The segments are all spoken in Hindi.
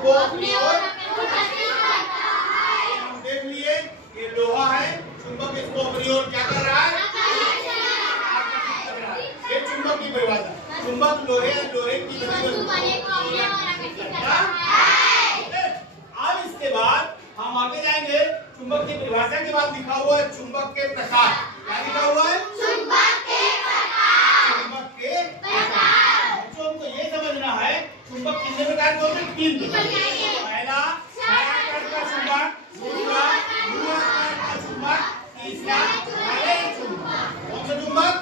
को अपनी ओर हम देख लिए ये लोहा है, चुंबक इसको अपनी ओर क्या कर रहा है, आकर्षित कर रहा है। ये चुंबक की परिभाषा, चुंबक लोहे की अब इसके बाद हम आगे जाएंगे। चुंबक की परिभाषा के बाद लिखा हुआ है चुंबक के प्रकार। क्या लिखा हुआ है? चुंबक के प्रकार। बच्चों हमको ये समझना है चुंबक कितने प्रकार के होते हैं? 3 प्रकार। पहला छायाकार का चुंबक, दूसरा ध्रुवाकार का चुंबक, तीसरा वलय चुंबक। कौन सा चुंबक?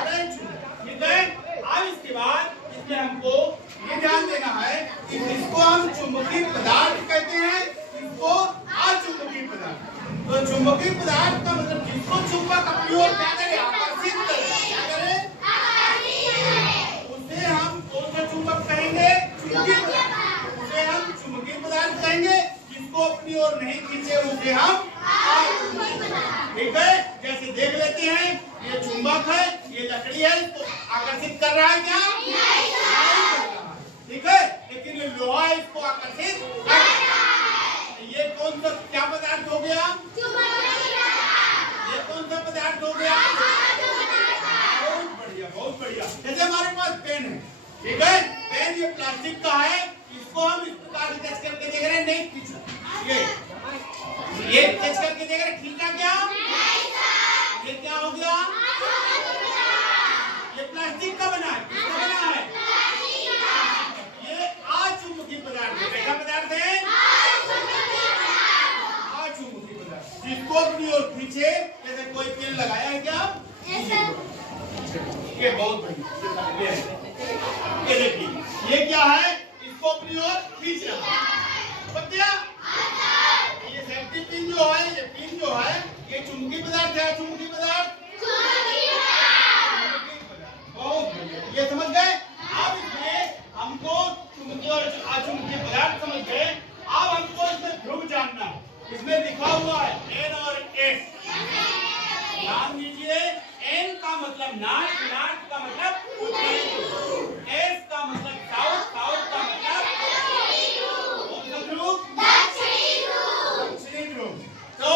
वलय चुंबक। ठीक है। अब इसके बाद इसमें हमको ये ध्यान देना है कि इसको हम चुंबकीय पदार्थ कहते हैं, इसको अचुंबकीय पदार्थ। तो चुंबकीय पदार्थ का मतलब जिसको चुंबक अपनी ओर क्या करे, आकर्षित करे, क्या करे, उसे हम कौन सा चुंबक कहेंगे? चुंबकीय पदार्थ। उसे हम चुंबकीय पदार्थ कहेंगे। जिसको अपनी ओर नहीं खींचे उसे हम अचुंबकीय पदार्थ। ठीक है। जैसे देख लेते हैं, ये चुंबक है, ये लकड़ी है, इसको आकर्षित कर रहा है क्या? नहीं कर रहा। ठीक है। लेकिन ये लोहा इसको आकर्षित कर रहा है। ये कौन सा क्या पदार्थ हो गया? ये कौन सा पदार्थ हो गया? बहुत बढ़िया, बहुत बढ़िया। जैसे हमारे पास पेन है, ठीक है, पेन ये प्लास्टिक का है, इसको हम इस प्रकार से टच करके देख रहे हैं, नहीं खींचा। ये टच करके देख रहे हैं, खींचा क्या? ये क्या हो गया? ये प्लास्टिक का बना है, किसका बना है? ये अचुंबकीय पदार्थ है। कैसा पदार्थ है? अचुंबकीय पदार्थ। जिसको अपनी ओर खींचे, जैसे कोई पेन लगाया है क्या? ये बहुत बढ़िया। ये देखिए, ये क्या है? इसको अपनी ओर खींच रहा है। बच्चा, ये सेफ्टी पिन जो है, ये पिन जो है, ये चुंबकीय पदार्थ है। चुंबकीय पदार्थ, बहुत बढ़िया। ये समझ गए? अब इसमें हमको चुंबकीय और अचुंबकीय पदार्थ समझ गए। अब हमको इसमें ध्रुव जानना है। इसमें लिखा हुआ है N और S। ध्यान दीजिए, N का मतलब नॉर्थ, नॉर्थ का मतलब उत्तर, S का मतलब साउथ, साउथ का मतलब कौन सा ध्रुव? दक्षिणी ध्रुव। तो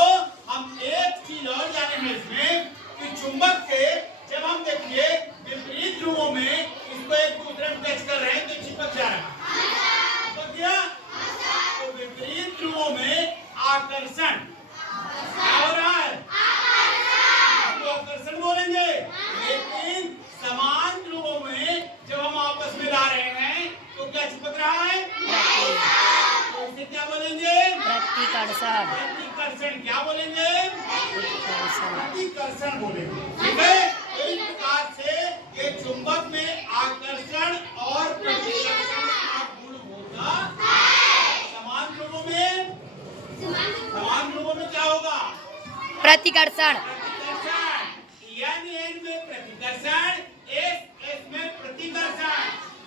हम एक चीज और जानेंगे इसमें कि चुंबक के जब हम देखिए विपरीत ध्रुवों में इसको एक दूसरे में टच कर रहे हैं तो चिपक जा रहा है। तो क्या? तो विपरीत ध्रुवों में आकर्षण क्या हो रहा है? तो आकर्षण बोलेंगे। लेकिन समान ध्रुवों में जब हम आपस में ला रहे हैं तो क्या चिपक रहा है? तो इसे क्या बोलेंगे? प्रतिकर्षण। प्रतिकर्षण। क्या बोलेंगे? प्रतिकर्षण बोलेंगे। ठीक है। इस प्रकार से ये चुंबक में आकर्षण और प्रतिकर्षण का गुण होता है। समान ध्रुवों में क्या होगा? प्रतिकर्षण। प्रतिकर्षण। N में प्रतिकर्षण, S में प्रतिकर्षण।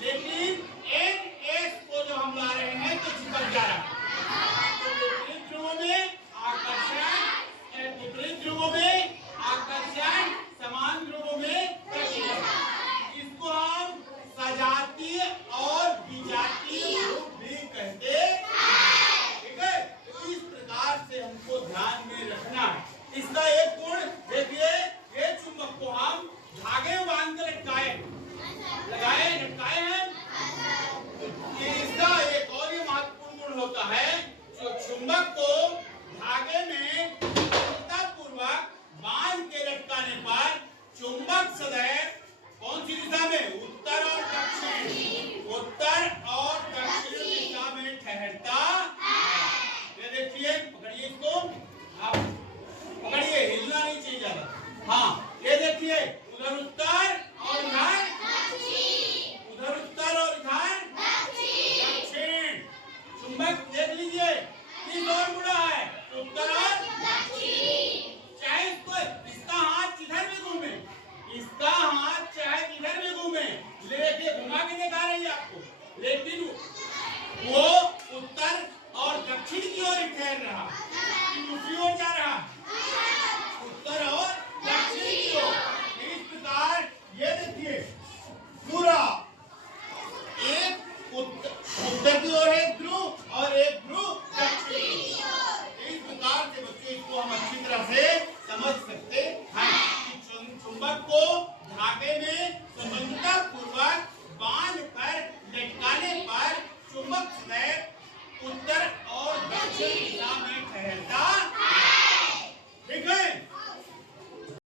लेकिन NS को जो हम ला रहे हैं तो चिपक जा रहा है। तो विपरीत ध्रुवों में आकर्षण, विपरीत ध्रुवों में आकर्षण, समान ध्रुवों में प्रतिकर्षण। इसको हम सजातीय और विजातीय ध्रुव भी कहते हैं। ठीक है। तो इस प्रकार से हमको ध्यान में रखना है। इसका एक गुण देखिए, ये चुंबक को हम धागे में बांध कर लटकाए हैं। इसका एक और ये महत्वपूर्ण गुण होता है, जो चुंबक को धागे में पूर्वक बांध के लटकाने पर चुंबक सदैव कौन सी दिशा में? उत्तर और दक्षिण, उत्तर और दक्षिण दिशा में ठहरता है। ये देखिए, पकड़िए इसको, आप पकड़िए, हिलना नहीं चाहिए ज्यादा। हाँ, ये देखिए, उधर उत्तर और इधर दक्षिण, उधर उत्तर और इधर दक्षिण। चुंबक देख लीजिए, किस ओर मुड़ा है? उत्तर और दक्षिण। चाहे इसका हाथ जिधर भी घूमे, इसका हाथ चाहे जिधर भी घूमे, लेकिन घुमा के दिखा रही है आपको, लेकिन वो उत्तर और दक्षिण की ओर ठहर रहा।